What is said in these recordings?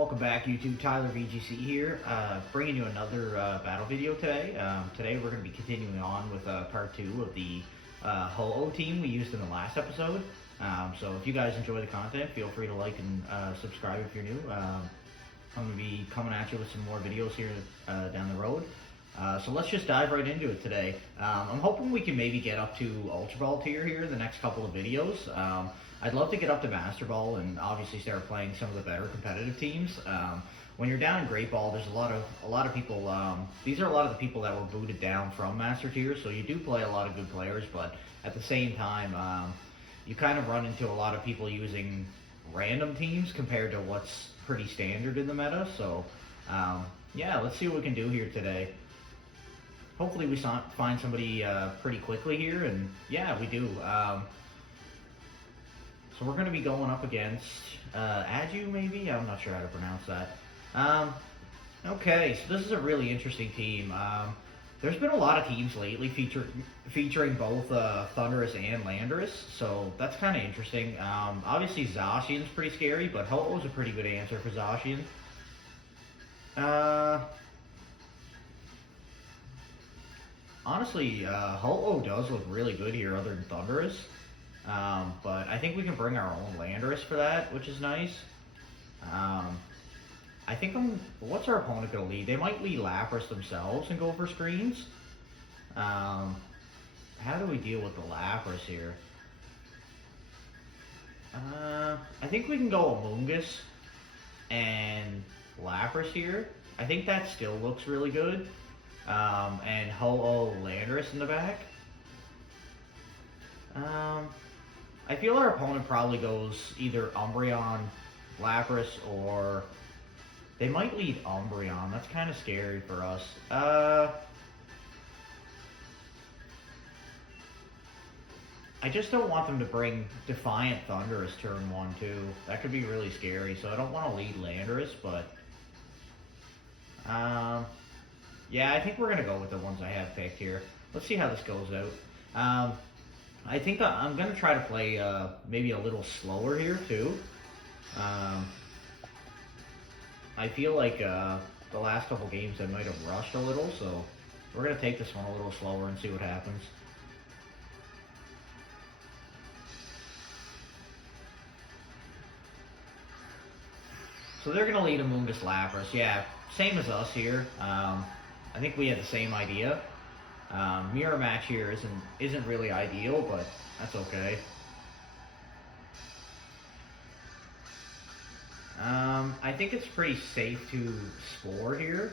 Welcome back, YouTube. Tyler VGC here, bringing you another battle video today. Today we're going to be continuing on with part 2 of the Ho-Oh team we used in the last episode. So if you guys enjoy the content, feel free to like and subscribe if you're new. I'm going to be coming at you with some more videos here down the road. So let's just dive right into it today. I'm hoping we can maybe get up to Ultra Ball tier here in the next couple of videos. I'd love to get up to Master Ball and obviously start playing some of the better competitive teams. When you're down in Great Ball, there's a lot of people. These are a lot of the people that were booted down from Master Tier, so you do play a lot of good players. But at the same time, you kind of run into a lot of people using random teams compared to what's pretty standard in the meta. So yeah, let's see what we can do here today. Hopefully we find somebody pretty quickly here, and yeah, we do. So we're going to be going up against Aju, maybe? I'm not sure how to pronounce that. Okay, so this is a really interesting team. There's been a lot of teams lately featuring both Thundurus and Landorus, so that's kind of interesting. Obviously Zacian's pretty scary, but Ho-Oh's a pretty good answer for Zacian. Honestly, Ho-Oh does look really good here other than Thundurus. But I think we can bring our own Landorus for that, which is nice. I think what's our opponent going to lead? They might lead Lapras themselves and go for screens. How do we deal with the Lapras here? I think we can go Amoonguss and Lapras here. I think that still looks really good. And Ho-Oh Landorus in the back. I feel our opponent probably goes either Umbreon, Lapras, or they might lead Umbreon. That's kind of scary for us. I just don't want them to bring Defiant Thundurus turn 1 too. That could be really scary, so I don't want to lead Landorus, but yeah, I think we're going to go with the ones I have picked here. Let's see how this goes out. I think I'm going to try to play maybe a little slower here too. I feel like the last couple games I might have rushed a little, so we're going to take this one a little slower and see what happens. So they're going to lead Amoonguss Lapras. Yeah, same as us here. I think we had the same idea. Mirror match here isn't really ideal, but that's okay. I think it's pretty safe to Spore here.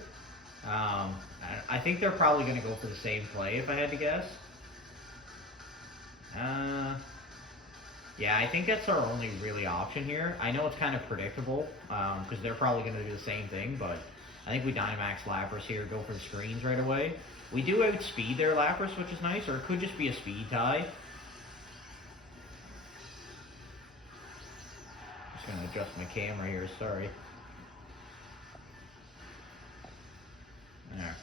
I think they're probably going to go for the same play if I had to guess. Yeah, I think that's our only really option here. I know it's kind of predictable because they're probably going to do the same thing, but I think we Dynamax Lapras here, go for the screens right away. We do outspeed their Lapras, which is nice, or it could just be a speed tie. Just going to adjust my camera here, sorry. There.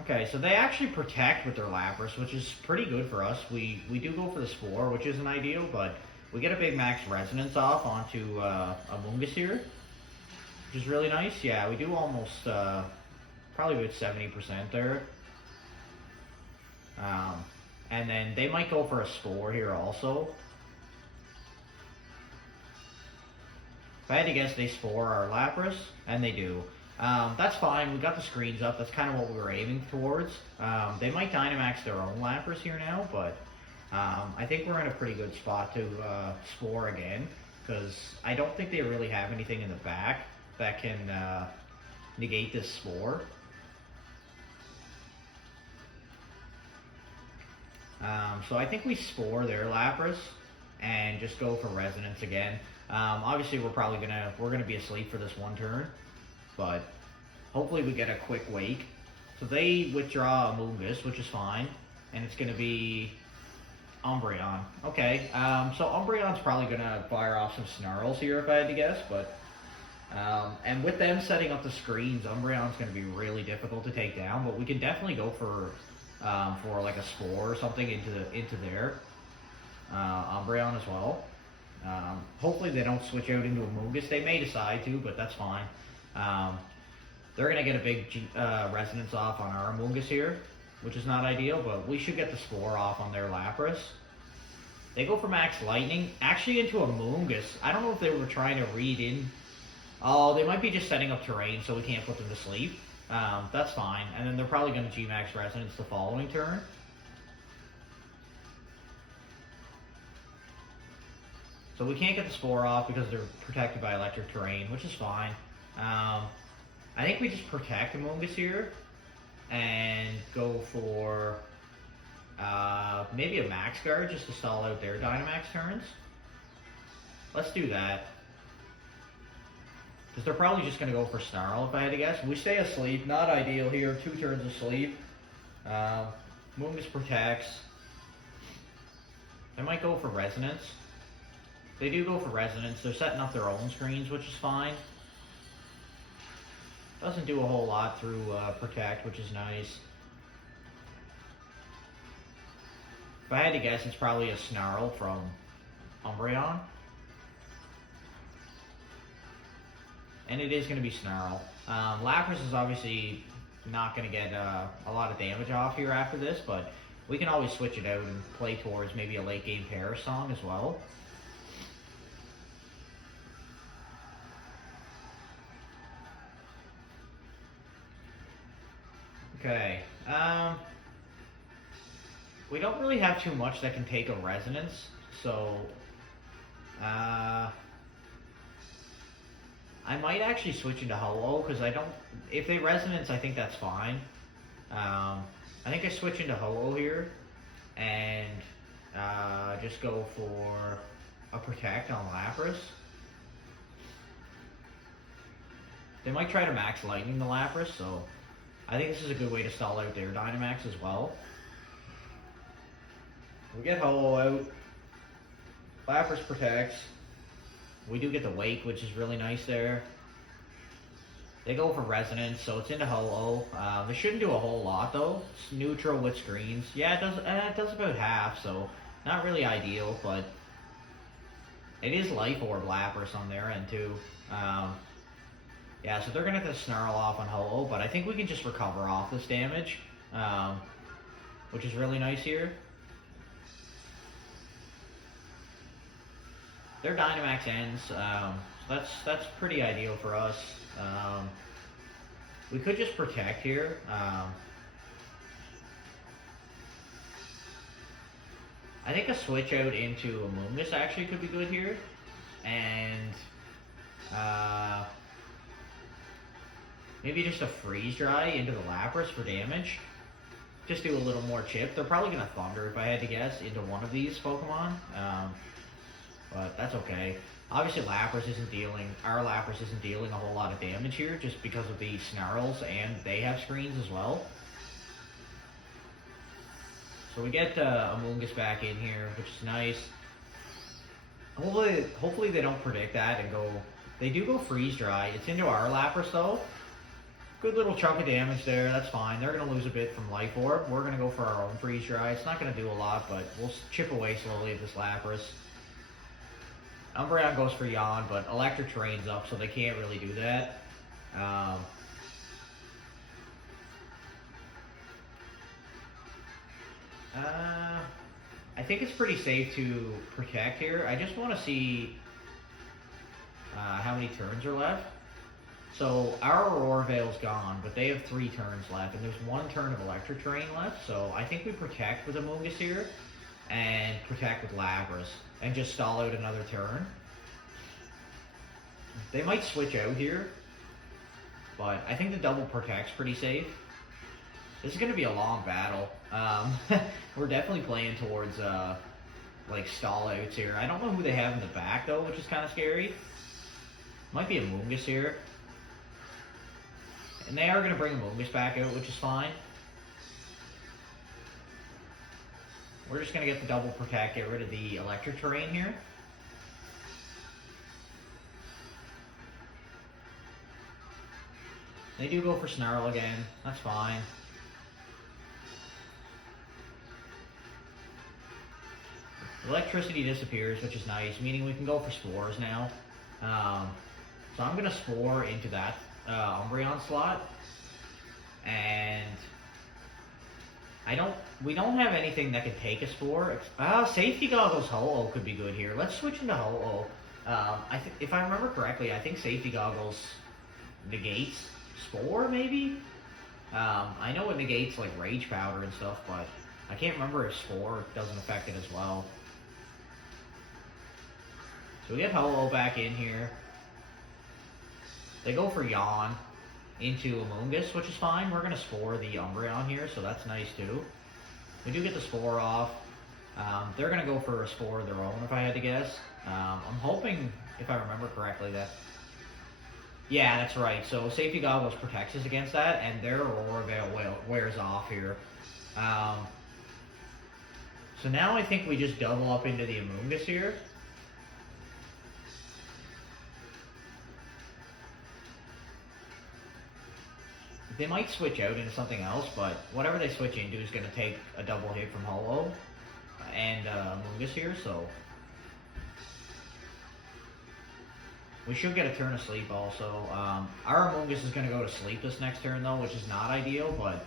Okay, so they actually protect with their Lapras, which is pretty good for us. We do go for the Spore, which isn't ideal, but we get a big max resonance off onto Amoonguss here, which is really nice. Yeah, we do almost, probably about 70% there. And then they might go for a Spore here also. If I had to guess, they Spore our Lapras, and they do. That's fine, we got the screens up, that's kind of what we were aiming towards. They might Dynamax their own Lapras here now, but I think we're in a pretty good spot to Spore again, because I don't think they really have anything in the back that can negate this Spore. So I think we Spore their Lapras and just go for Resonance again. Obviously we're gonna be asleep for this one turn, but hopefully we get a quick wake. So they withdraw Amoonguss, which is fine, and it's gonna be Umbreon. Okay, so Umbreon's probably going to fire off some Snarls here if I had to guess, but and with them setting up the screens, Umbreon's going to be really difficult to take down, but we can definitely go for for like a spore or something into their Umbreon as well. Hopefully they don't switch out into a Moongus. They may decide to, but that's fine. They're going to get a big Resonance off on our Moongus here, which is not ideal, but we should get the Spore off on their Lapras. They go for Max Lightning, actually into a Moongus. I don't know if they were trying to read in. Oh, they might be just setting up terrain so we can't put them to sleep. That's fine. And then they're probably going to G-Max Resonance the following turn. So we can't get the Spore off because they're protected by electric terrain, which is fine. I think we just protect Amoonguss here and go for maybe a Max Guard just to stall out their Dynamax turns. Let's do that. Because they're probably just going to go for Snarl if I had to guess. We stay asleep, not ideal here, 2 turns of sleep. Amoonguss protects. They might go for Resonance. They do go for Resonance. They're setting up their own screens, which is fine. Doesn't do a whole lot through Protect, which is nice. If I had to guess, it's probably a Snarl from Umbreon. And it is going to be Snarl. Lapras is obviously not going to get a lot of damage off here after this, but we can always switch it out and play towards maybe a late game Perish Song as well. Okay, we don't really have too much that can take a Resonance, so I might actually switch into Ho-Oh, because I don't, if they Resonance, I think that's fine. I think I switch into Ho-Oh here, and just go for a Protect on Lapras. They might try to Max Lightning the Lapras, so I think this is a good way to stall out their Dynamax as well. We get Ho-Oh out. Lapras protects. We do get the Wake, which is really nice there. They go for Resonance, so it's into Ho-Oh. They shouldn't do a whole lot though. It's neutral with screens. Yeah, it does about half, so not really ideal, but it is Life Orb Lapras on their end too. Yeah, so they're going to have to Snarl off on Ho-Oh, but I think we can just recover off this damage, which is really nice here. Their Dynamax ends, so that's pretty ideal for us. We could just Protect here. I think a switch out into Amoonguss actually could be good here, and maybe just a Freeze Dry into the Lapras for damage. Just do a little more chip. They're probably going to Thunder, if I had to guess, into one of these Pokemon. But that's okay. Obviously our Lapras isn't dealing a whole lot of damage here, just because of the Snarls, and they have screens as well. So we get Amoonguss back in here, which is nice. Hopefully they don't predict that and go... They do go Freeze Dry. It's into our Lapras though. Good little chunk of damage there, that's fine. They're going to lose a bit from Life Orb. We're going to go for our own Freeze Dry. It's not going to do a lot, but we'll chip away slowly at this Lapras. Umbreon goes for Yawn, but Electric Terrain's up, so they can't really do that. I think it's pretty safe to Protect here. I just want to see how many turns are left. So our Aurora Veil's gone, but they have 3 turns left, and there's 1 turn of Electric Terrain left, so I think we Protect with Amoonguss here, and Protect with Lapras, and just stall out another turn. They might switch out here, but I think the double Protect's pretty safe. This is going to be a long battle. We're definitely playing towards like stall outs here. I don't know who they have in the back though, which is kind of scary. Might be Amoonguss here. And they are going to bring Amoonguss back out, which is fine. We're just going to get the double Protect, get rid of the Electric Terrain here. They do go for Snarl again. That's fine. Electricity disappears, which is nice, meaning we can go for spores now. So I'm gonna spore into that Umbreon slot, and we don't have anything that can take a spore. Safety Goggles Ho-Oh could be good here. Let's switch into Ho-Oh. If I remember correctly, I think Safety Goggles negates Spore, maybe? I know it negates, like, Rage Powder and stuff, but I can't remember if Spore doesn't affect it as well. So we have Ho-Oh back in here. They go for Yawn into Amoonguss, which is fine. We're going to Spore the Umbreon here, so that's nice too. We do get the Spore off. They're going to go for a Spore of their own, if I had to guess. I'm hoping, if I remember correctly, that... Yeah, that's right. So Safety Goggles protects us against that, and their Aurora Veil wears off here. So now I think we just double up into the Amoonguss here. They might switch out into something else, but whatever they switch into is going to take a double hit from Ho-Oh and Amoonguss here, so... We should get a turn of sleep also. Our Amoonguss is going to go to sleep this next turn though, which is not ideal, but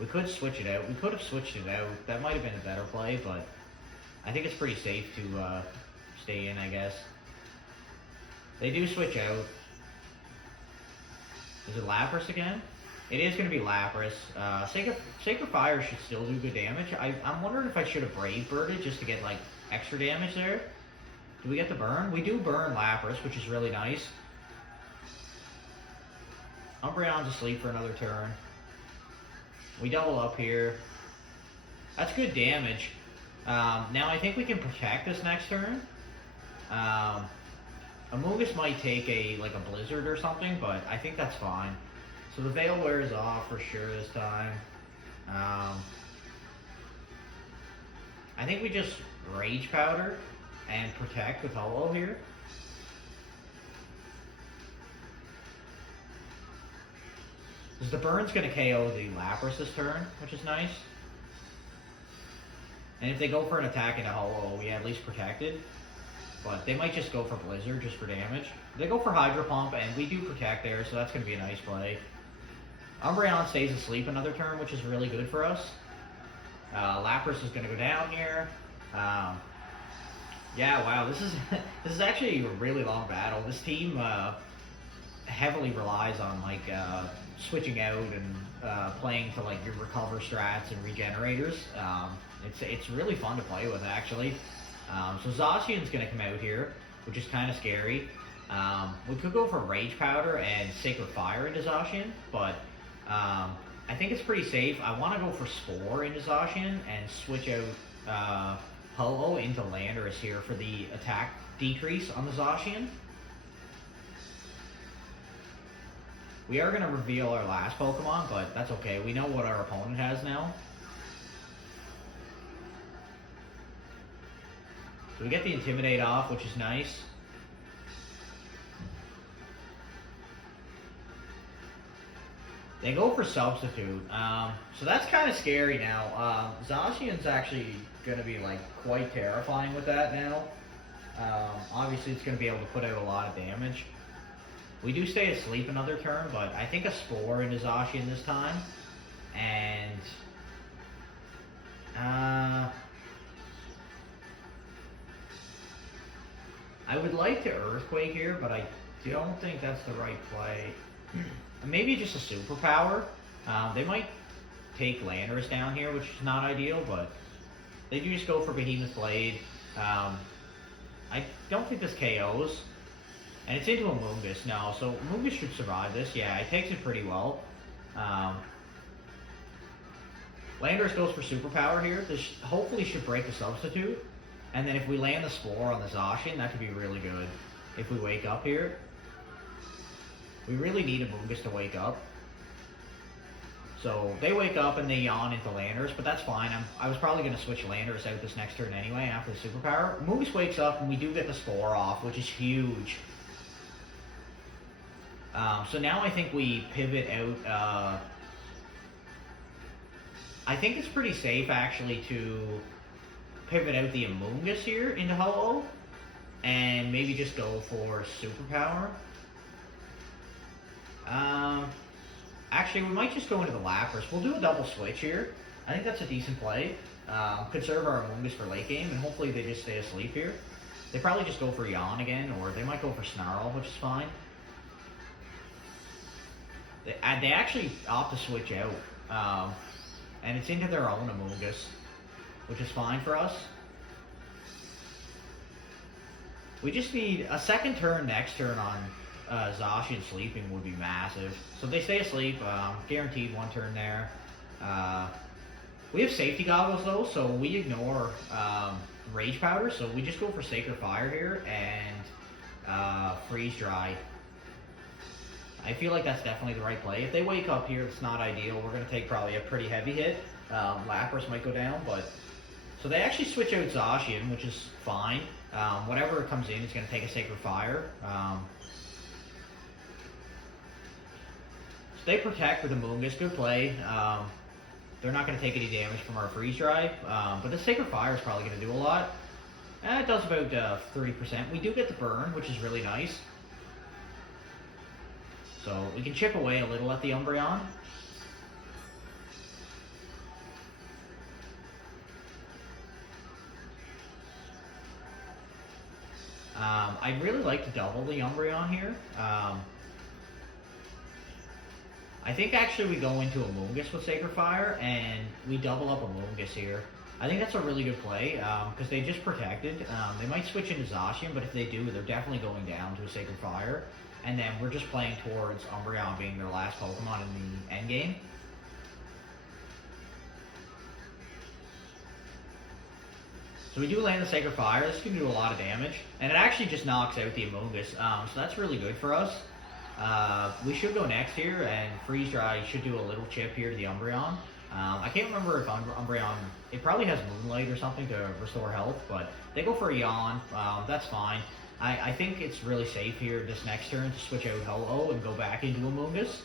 we could switch it out. We could have switched it out. That might have been a better play, but I think it's pretty safe to stay in, I guess. They do switch out. Is it Lapras again? It is going to be Lapras. Sacred Fire should still do good damage. I'm wondering if I should have Brave Birded just to get like extra damage there. Do we get the burn? We do burn Lapras, which is really nice. Umbreon's asleep for another turn. We double up here. That's good damage. Now I think we can protect this next turn. Amoonguss might take a Blizzard or something, but I think that's fine. So the Veil wears off for sure this time. I think we just Rage Powder and protect with Ho-Oh here. Because the burn's going to KO the Lapras this turn, which is nice. And if they go for an attack into Ho-Oh, we at least protected. But they might just go for Blizzard just for damage. They go for Hydro Pump, and we do protect there, so that's going to be a nice play. Umbreon stays asleep another turn, which is really good for us. Lapras is going to go down here. Yeah, wow, this is actually a really long battle. This team heavily relies on like switching out and playing to like your recover strats and regenerators. It's really fun to play with actually. So Zacian's gonna come out here, which is kind of scary. We could go for Rage Powder and Sacred Fire into Zacian, but I think it's pretty safe. I want to go for Spore into Zacian and switch out Ho-Oh into Landorus here for the attack decrease on the Zacian. We are going to reveal our last Pokemon, but that's okay. We know what our opponent has now. So we get the Intimidate off, which is nice. They go for Substitute. So that's kind of scary now. Zacian's actually going to be like quite terrifying with that now. Obviously it's going to be able to put out a lot of damage. We do stay asleep another turn, but I think a Spore into Zacian this time. And I would like to Earthquake here, but I don't think that's the right play. Maybe just a Superpower. They might take Landorus down here, which is not ideal, but they do just go for Behemoth Blade. I don't think this KOs. And it's into Amoonguss now, so Amoonguss should survive this. Yeah, it takes it pretty well. Landorus goes for Superpower here. This hopefully should break the Substitute. And then if we land the Spore on the Zacian, that could be really good. If we wake up here. We really need Amoonguss to wake up. So they wake up and they yawn into Landorus, but that's fine. I was probably going to switch Landorus out this next turn anyway after the Superpower. Amoonguss wakes up and we do get the Spore off, which is huge. So now I think we pivot out. I think it's pretty safe actually to pivot out the Amoonguss here into Ho-Oh and maybe just go for Superpower. Actually, we might just go into the Lapras. We'll do a double switch here. I think that's a decent play. Conserve our Amoonguss for late game, and hopefully they just stay asleep here. They probably just go for Yawn again, or they might go for Snarl, which is fine. They actually opt to switch out, and it's into their own Amoonguss, which is fine for us. We just need a second turn next turn on Zacian sleeping would be massive. So if they stay asleep, guaranteed one turn there. We have safety goggles though, so we ignore Rage Powder, so we just go for Sacred Fire here and Freeze Dry. I feel like that's definitely the right play. If they wake up here, it's not ideal. We're going to take probably a pretty heavy hit. Lapras might go down, but... So they actually switch out Zacian, which is fine. Whatever comes in is going to take a Sacred Fire. So they protect with Amoonguss, good play. They're not going to take any damage from our Freeze Dry, but the Sacred Fire is probably going to do a lot. It does about 30%. We do get the burn, which is really nice. So we can chip away a little at the Umbreon. I'd really like to double the Umbreon here. I think actually we go into Amoonguss with Sacred Fire, and we double up Amoonguss here. I think that's a really good play, because they just protected. They might switch into Zacian, but if they do, they're definitely going down to a Sacred Fire. And then we're just playing towards Umbreon being their last Pokemon in the endgame. So we do land the Sacred Fire. This can do a lot of damage. And it actually just knocks out the Amoonguss. So that's really good for us. We should go next here, and Freeze Dry should do a little chip here to the Umbreon. I can't remember if Umbreon, it probably has Moonlight or something to restore health, but they go for a Yawn. That's fine. I think it's really safe here this next turn to switch out Ho-Oh and go back into Amoonguss.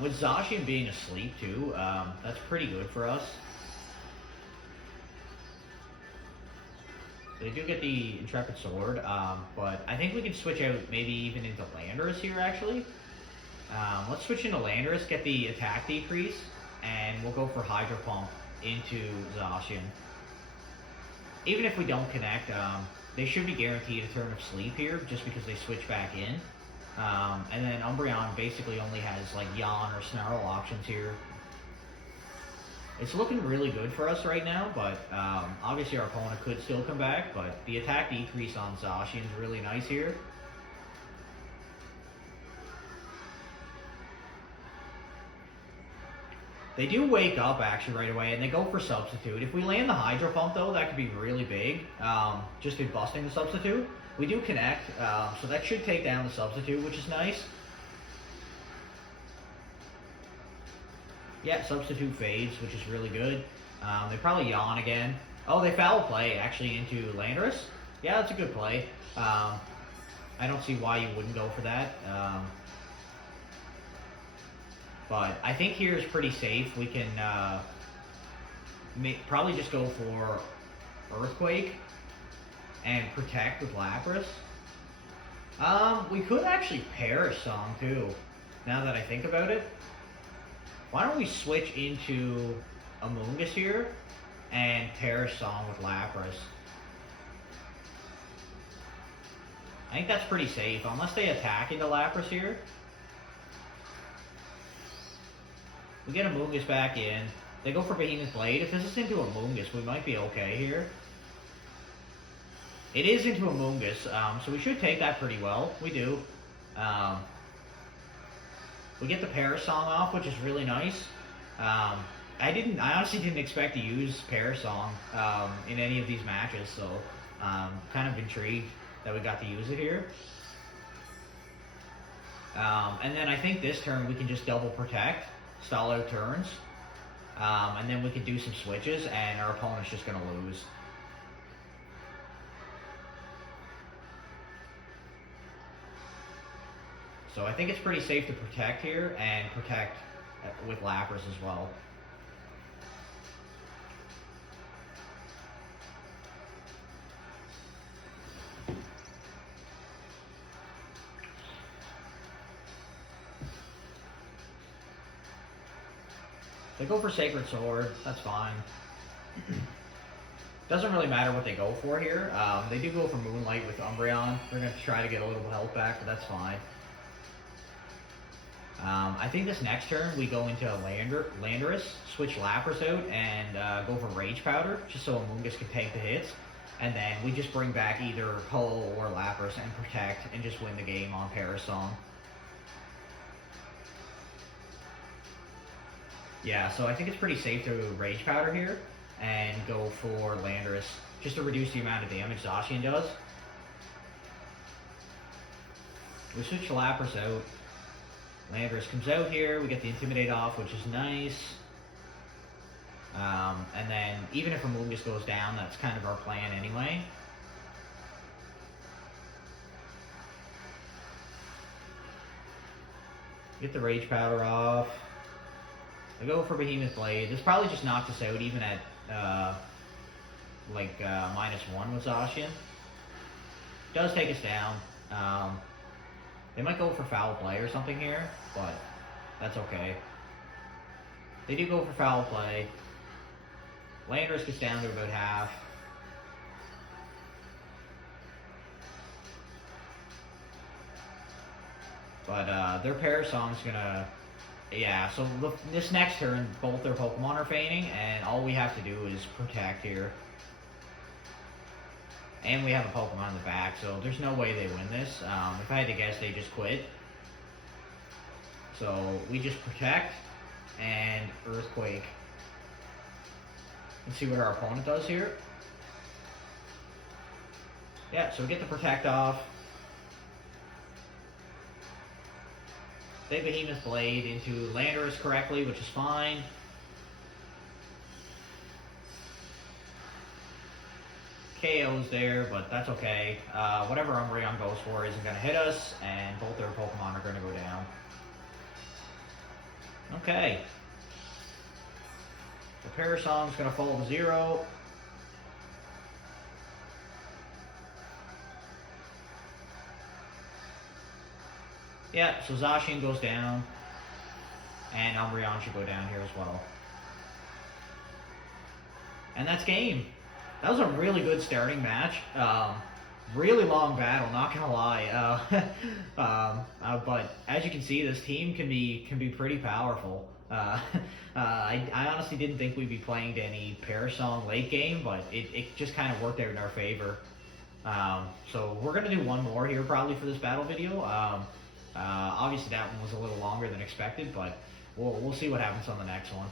With Zacian being asleep too, that's pretty good for us. They do get the Intrepid Sword, but I think we can switch out maybe even into Landorus here actually. Let's switch into Landorus, get the attack decrease, and we'll go for Hydro Pump into Zacian. Even if we don't connect, they should be guaranteed a turn of sleep here, just because they switch back in. And then Umbreon basically only has like Yawn or Snarl options here. It's looking really good for us right now, but obviously our opponent could still come back, but the attack decrease on Zacian is really nice here. They do wake up actually right away, and they go for Substitute. If we land the Hydro Pump though, that could be really big, just in busting the Substitute. We do connect, so that should take down the Substitute, which is nice. Yeah, Substitute fades, which is really good. They probably Yawn again. Oh, they foul play actually into Landorus. Yeah, that's a good play. I don't see why you wouldn't go for that. But I think here is pretty safe. We can probably just go for Earthquake and protect with Lapras. We could actually Perish Song too, now that I think about it. Why don't we switch into Amoonguss here and Perish Song with Lapras? I think that's pretty safe, unless they attack into Lapras here. We get Amoonguss back in. They go for Behemoth Blade. If this is into Amoonguss, we might be okay here. It is into Amoonguss, so we should take that pretty well. We do. We get the Perish Song off, which is really nice. I honestly didn't expect to use Perish Song in any of these matches, so kind of intrigued that we got to use it here. And then I think this turn we can just double protect, stall out turns, and then we can do some switches, and our opponent's just going to lose. So I think it's pretty safe to protect here and protect with Lapras as well. They go for Sacred Sword, that's fine. Doesn't really matter what they go for here. They do go for Moonlight with Umbreon. They're going to try to get a little health back, but that's fine. I think this next turn we go into Landorus, switch Lapras out, and go for Rage Powder, just so Amoonguss can take the hits. And then we just bring back either Ho or Lapras and protect and just win the game on Parasong. Yeah, so I think it's pretty safe to Rage Powder here and go for Landorus, just to reduce the amount of damage Zacian does. We switch Lapras out. Landorus comes out here, we get the Intimidate off, which is nice. And then, even if Amoonguss goes down, that's kind of our plan anyway. Get the Rage Powder off. I go for Behemoth Blade. This probably just knocked us out even at, -1 with Zacian. Does take us down. They might go for Foul Play or something here, but that's okay. They do go for Foul Play. Landorus gets down to about half. But their Parasong's gonna... Yeah, so this next turn, both their Pokemon are fainting, and all we have to do is protect here. And we have a Pokemon in the back, so there's no way they win this. If I had to guess, they just quit. So we just protect and Earthquake. Let's see what our opponent does here. Yeah, so we get the Protect off. They Behemoth Blade into Landorus correctly, which is fine. KO's there, but that's okay. Whatever Umbreon goes for isn't going to hit us, and both their Pokemon are going to go down. Okay. The Parasong's going to fall to 0. Yeah, so Zacian goes down, and Umbreon should go down here as well. And that's game. That was a really good starting match. Really long battle, not gonna lie. But as you can see, this team can be pretty powerful. I honestly didn't think we'd be playing to any Parasong late game, but it just kind of worked out in our favor. So we're gonna do one more here probably for this battle video. Obviously that one was a little longer than expected, but we'll see what happens on the next one.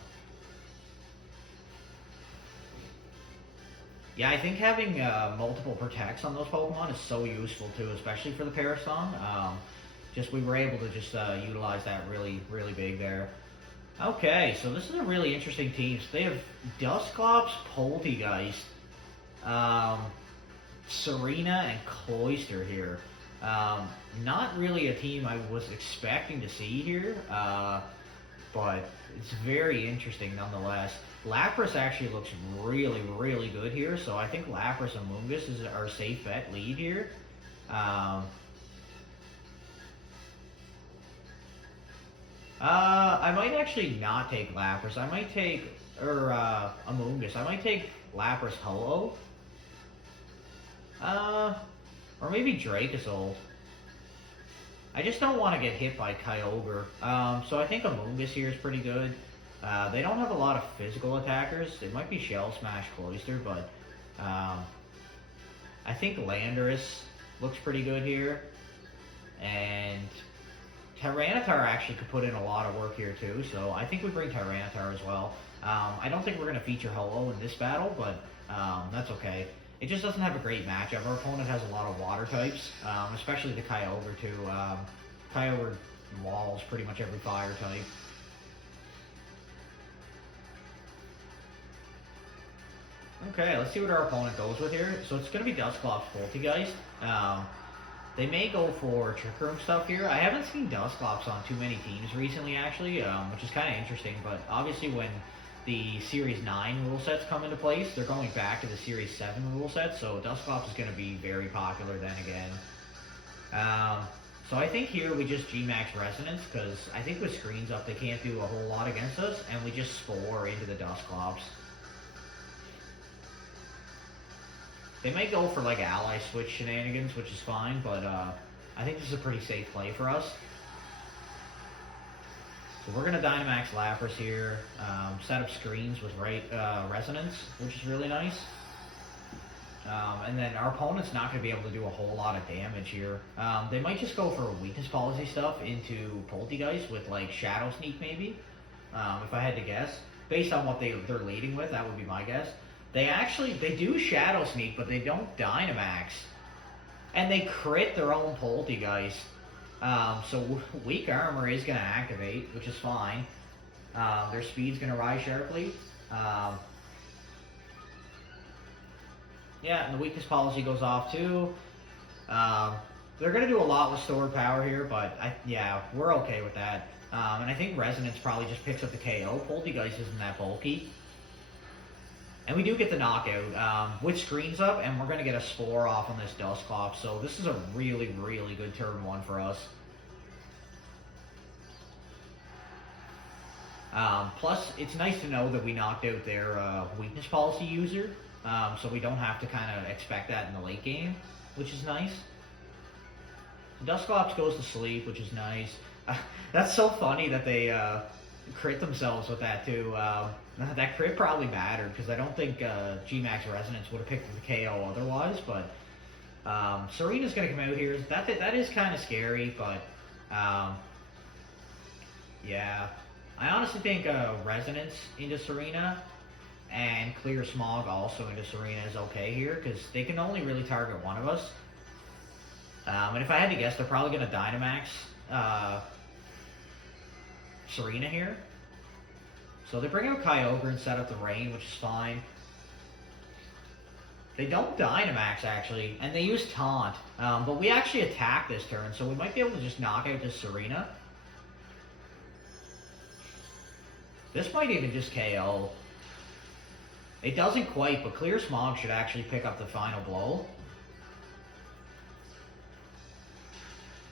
Yeah, I think having multiple protects on those Pokemon is so useful too, especially for the Parasong. Just we were able to just utilize that really big there. Okay, so this is a really interesting team. So they have Dusclops, Poltegeist, Serena, and Cloyster here. Not really a team I was expecting to see here, but it's very interesting nonetheless. Lapras actually looks really good here, so I think Lapras and Amoonguss is our safe bet lead here. I might actually not take Lapras. I might take, Amoonguss. I might take Lapras Ho-Oh. Or maybe Dracozolt. I just don't want to get hit by Kyogre. So I think Amoonguss here is pretty good. They don't have a lot of physical attackers. It might be Shell Smash Cloyster, but I think Landorus looks pretty good here. And Tyranitar actually could put in a lot of work here too, so I think we bring Tyranitar as well. I don't think we're going to feature Ho-Oh in this battle, but that's okay. It just doesn't have a great matchup. Our opponent has a lot of water types, especially the Kyogre too. Kyogre walls pretty much every fire type. Okay, let's see what our opponent goes with here. So it's going to be Dusclops Poltegeist. They may go for Trick Room stuff here. I haven't seen Dusclops on too many teams recently, actually, which is kind of interesting. But obviously, when the Series 9 rule sets come into place, they're going back to the Series 7 rule set, so Dusclops is going to be very popular then again. So I think here we just G-Max Resonance, because I think with screens up, they can't do a whole lot against us, and we just Spore into the Dusclops. They might go for like ally switch shenanigans, which is fine, but I think this is a pretty safe play for us. So we're going to Dynamax Lapras here, set up screens with Resonance, which is really nice. And then our opponent's not going to be able to do a whole lot of damage here. They might just go for weakness policy stuff into Poltegeist with like Shadow Sneak maybe, if I had to guess. Based on what they're leading with, that would be my guess. They do Shadow Sneak, but they don't Dynamax. And they crit their own Poltegeist. So Weak Armor is going to activate, which is fine. Their speed's going to rise sharply. Yeah, and the weakness policy goes off too. They're going to do a lot with stored power here, but yeah, we're okay with that. And I think Resonance probably just picks up the KO. Poltegeist isn't that bulky. And we do get the knockout with screens up, and we're going to get a Spore off on this Dusclops. So this is a really, really good turn one for us. Plus, it's nice to know that we knocked out their weakness policy user. So we don't have to kind of expect that in the late game, which is nice. Dusclops goes to sleep, which is nice. That's so funny that they crit themselves with that too. That crit probably mattered, because I don't think G-Max Resonance would have picked the KO otherwise, but Serena's going to come out here. That is kind of scary, but yeah. I honestly think Resonance into Serena and Clear Smog also into Serena is okay here, because they can only really target one of us. And if I had to guess, they're probably going to Dynamax Serena here. So they bring out Kyogre and set up the Rain, which is fine. They don't Dynamax, actually, and they use Taunt. But we actually attack this turn, so we might be able to just knock out this Serena. This might even just KO. It doesn't quite, but Clear Smog should actually pick up the final blow.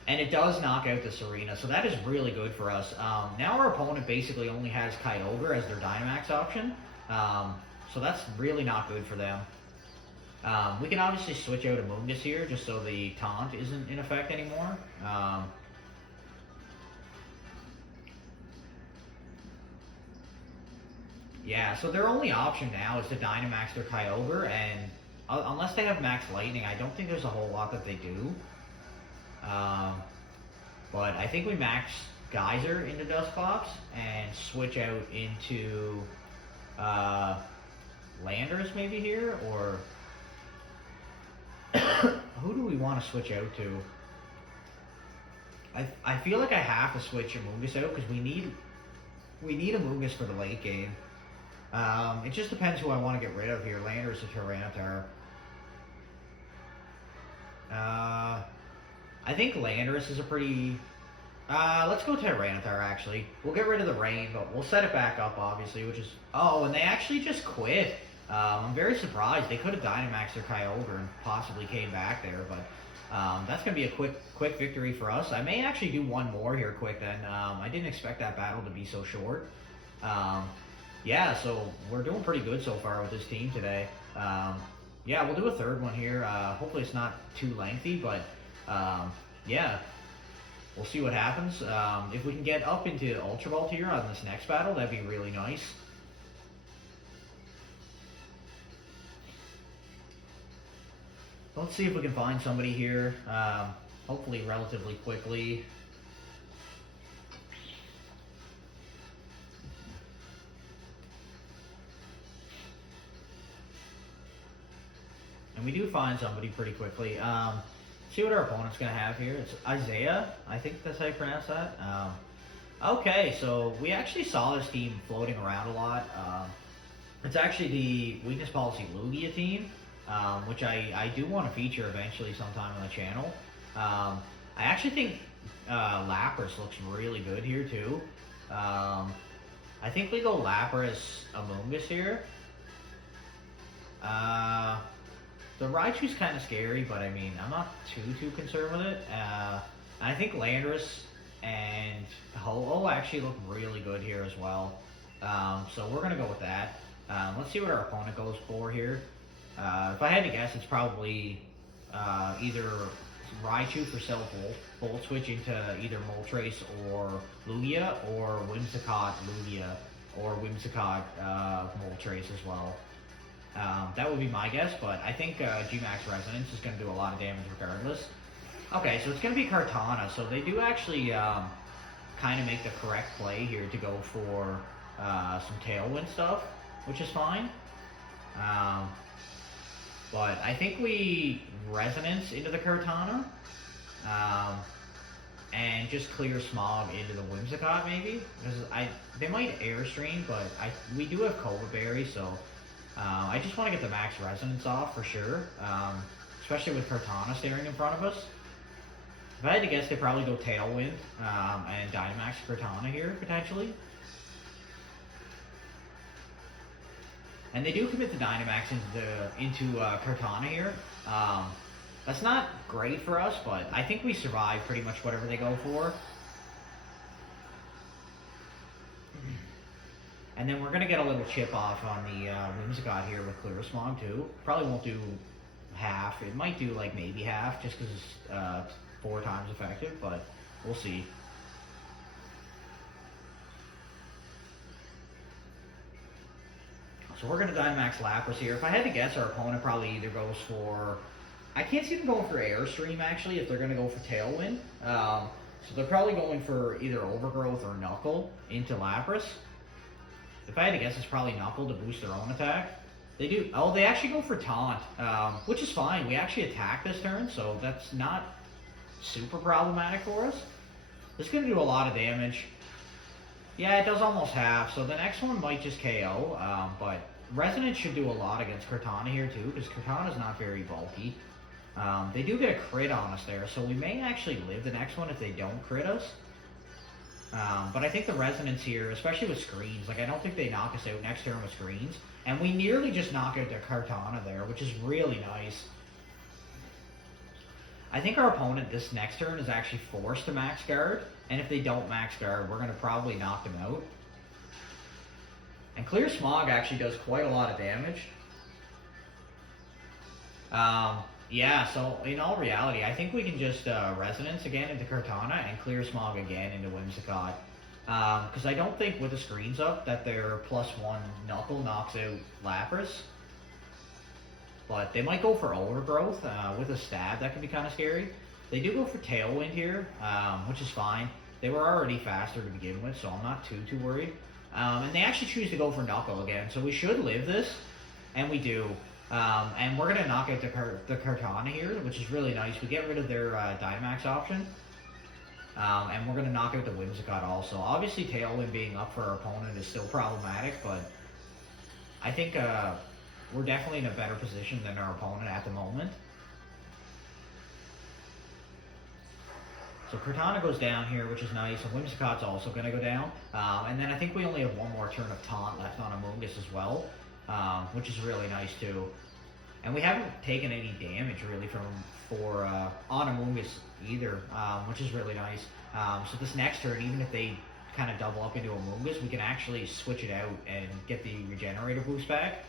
And it does knock out the Serena, so that is really good for us. Now our opponent basically only has Kyogre as their Dynamax option. So that's really not good for them. We can obviously switch out Amoonguss here, just so the Taunt isn't in effect anymore. Yeah, so their only option now is to Dynamax their Kyogre, and unless they have Max Lightning, I don't think there's a whole lot that they do. But I think we max Geyser into Dusclops and switch out into Landorus maybe here, or who do we want to switch out to? I feel like I have to switch Amoonguss out, because we need Amoonguss for the late game. It just depends who I want to get rid of here, Landorus or Tyranitar. I think Landorus is a pretty... let's go Tyranitar, actually. We'll get rid of the Rain, but we'll set it back up, obviously, which is... Oh, and they actually just quit. I'm very surprised. They could have Dynamaxed their Kyogre and possibly came back there, but that's going to be a quick victory for us. I may actually do one more here quick, then. I didn't expect that battle to be so short. Yeah, so we're doing pretty good so far with this team today. Yeah, we'll do a third one here. Hopefully it's not too lengthy, but... yeah, we'll see what happens. If we can get up into Ultra Ball tier on this next battle, that'd be really nice. Let's see if we can find somebody here, hopefully relatively quickly. And we do find somebody pretty quickly. See what our opponent's going to have here. It's Isaiah. I think that's how you pronounce that. Okay, so we actually saw this team floating around a lot. It's actually the Weakness Policy Lugia team, which I do want to feature eventually sometime on the channel. I actually think Lapras looks really good here too. I think we go Lapras Amoonguss here. The Raichu's kind of scary, but I mean, I'm not too concerned with it. I think Landorus and Ho-Oh actually look really good here as well. So we're gonna go with that. Let's see what our opponent goes for here. If I had to guess, it's probably either Raichu for Cell Volt Switch into either Moltres or Lugia, or Whimsicott Lugia, or Whimsicott Moltres as well. That would be my guess, but I think G-Max Resonance is going to do a lot of damage regardless. Okay, so it's going to be Kartana, so they do actually kind of make the correct play here to go for some Tailwind stuff, which is fine. But I think we Resonance into the Kartana, and just clear Smog into the Whimsicott maybe, because they might Airstream, but we do have Cova Berry, so I just want to get the max Resonance off for sure, especially with Kartana staring in front of us. If I had to guess, they probably go Tailwind and Dynamax Kartana here potentially. And they do commit the Dynamax into Kartana here. That's not great for us, but I think we survive pretty much whatever they go for. And then we're going to get a little chip off on the Whimsicott here with Clear Smog too. Probably won't do half. It might do like maybe half just because it's 4 times effective, but we'll see. So we're going to Dynamax Lapras here. If I had to guess, our opponent probably either goes for... I can't see them going for Airstream, actually, if they're going to go for Tailwind. So they're probably going for either Overgrowth or Knuckle into Lapras. If I had to guess, it's probably Knuckle to boost their own attack. They do... Oh, they actually go for Taunt, which is fine. We actually attack this turn, so that's not super problematic for us. This is going to do a lot of damage. Yeah, it does almost half, so the next one might just KO, but Resonance should do a lot against Kartana here too, because Kartana's not very bulky. They do get a crit on us there, so we may actually live the next one if they don't crit us. But I think the Resonance here, especially with screens, like I don't think they knock us out next turn with screens. And we nearly just knock out their Kartana there, which is really nice. I think our opponent this next turn is actually forced to max guard, and if they don't max guard, we're going to probably knock them out. And Clear Smog actually does quite a lot of damage. Yeah, so in all reality, I think we can just Resonance again into Kartana and Clear Smog again into Whimsicott. Because I don't think with the screens up that their +1 Knuckle knocks out Lapras. But they might go for Overgrowth with a stab. That can be kind of scary. They do go for Tailwind here, which is fine. They were already faster to begin with, so I'm not too worried. And they actually choose to go for Knuckle again, so we should live this, and we do. And we're going to knock out the Kartana here, which is really nice. We get rid of their Dynamax option. And we're going to knock out the Whimsicott also. Obviously, Tailwind being up for our opponent is still problematic, but I think we're definitely in a better position than our opponent at the moment. So Kartana goes down here, which is nice, and Whimsicott's also going to go down. And then I think we only have one more turn of Taunt left on Amoonguss as well, which is really nice too. And we haven't taken any damage really on Amoonguss either, which is really nice. So this next turn, even if they kind of double up into Amoonguss, we can actually switch it out and get the Regenerator boost back.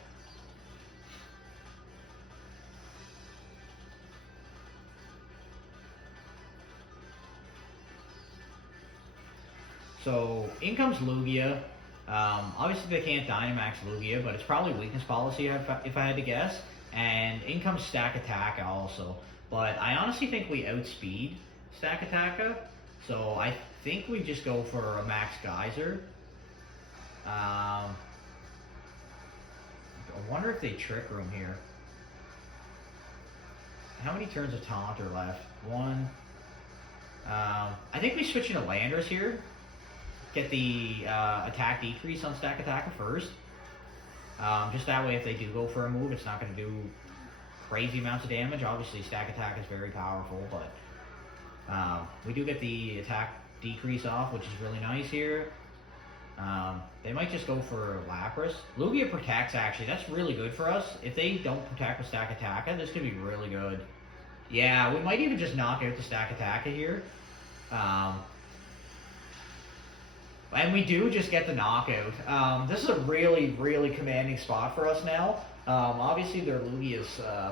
So in comes Lugia. Obviously they can't Dynamax Lugia, but it's probably weakness policy if I had to guess. And in comes Stakataka also. But I honestly think we outspeed Stakataka. So I think we just go for a Max Geyser. I wonder if they Trick Room here. How many turns of Taunt are left? 1. I think we switch into Landorus here. Get the attack decrease on Stakataka first. Just that way if they do go for a move, it's not going to do crazy amounts of damage. Obviously Stakataka is very powerful, but We do get the attack decrease off, which is really nice here. They might just go for Lapras. Lugia protects, actually. That's really good for us. If they don't protect with Stakataka, this could be really good. Yeah, we might even just knock out the Stakataka here. And we do just get the knockout. This is a really, really commanding spot for us now. Obviously, their Lugia is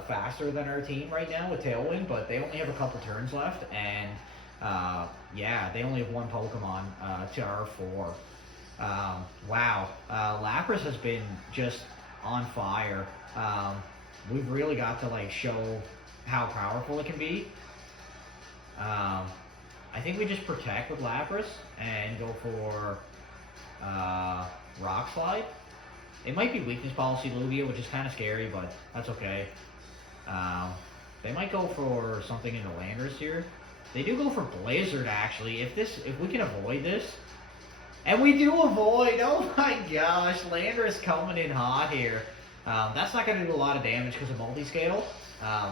faster than our team right now with Tailwind, but they only have a couple turns left, and yeah, they only have one Pokemon to our 4. Wow, Lapras has been just on fire. We've really got to like show how powerful it can be. I think we just protect with Lapras and go for Rock Slide. It might be Weakness Policy Lugia, which is kind of scary, but that's okay. They might go for something in the Landers here. They do go for Blizzard, actually. If we can avoid this, and we do avoid. Oh my gosh, Landers coming in hot here. That's not going to do a lot of damage because of multi-scale.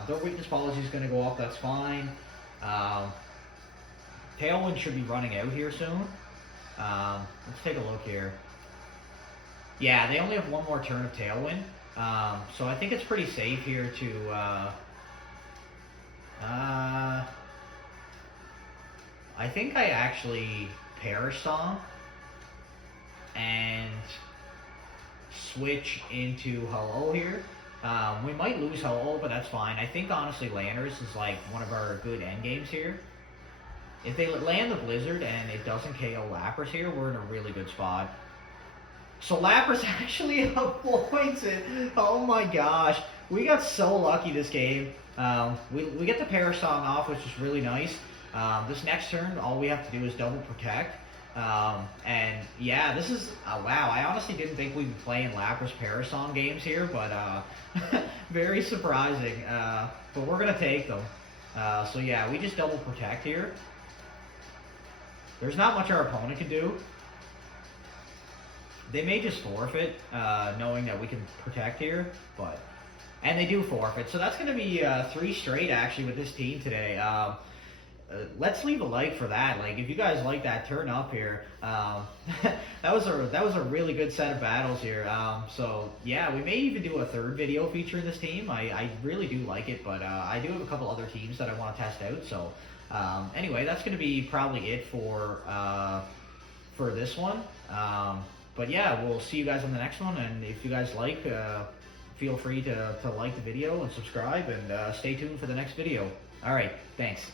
Their Weakness Policy is going to go up. That's fine. Tailwind should be running out here soon. Let's take a look here. Yeah, they only have one more turn of Tailwind. So I think it's pretty safe here to... I think I actually Perish Song and switch into Ho-Oh here. We might lose Ho-Oh, but that's fine. I think honestly Landers is like one of our good end games here. If they land the Blizzard and it doesn't KO Lapras here, we're in a really good spot. So Lapras actually avoids it. Oh my gosh. We got so lucky this game. We get the Perish Song off, which is really nice. This next turn, all we have to do is double protect. And yeah, this is, wow, I honestly didn't think we'd be playing Lapras Perish Song games here, but very surprising. But we're going to take them. So yeah, we just double protect here. There's not much our opponent can do. They may just forfeit, knowing that we can protect here, but... And they do forfeit, so that's going to be 3 straight, actually, with this team today. Let's leave a like for that. Like, if you guys like that, turn up here. That was a really good set of battles here. So yeah, we may even do a 3rd video featuring this team. I really do like it, but I do have a couple other teams that I want to test out. So anyway, that's going to be probably it for this one. But yeah, we'll see you guys on the next one. And if you guys like, feel free to like the video and subscribe, and stay tuned for the next video. All right, thanks.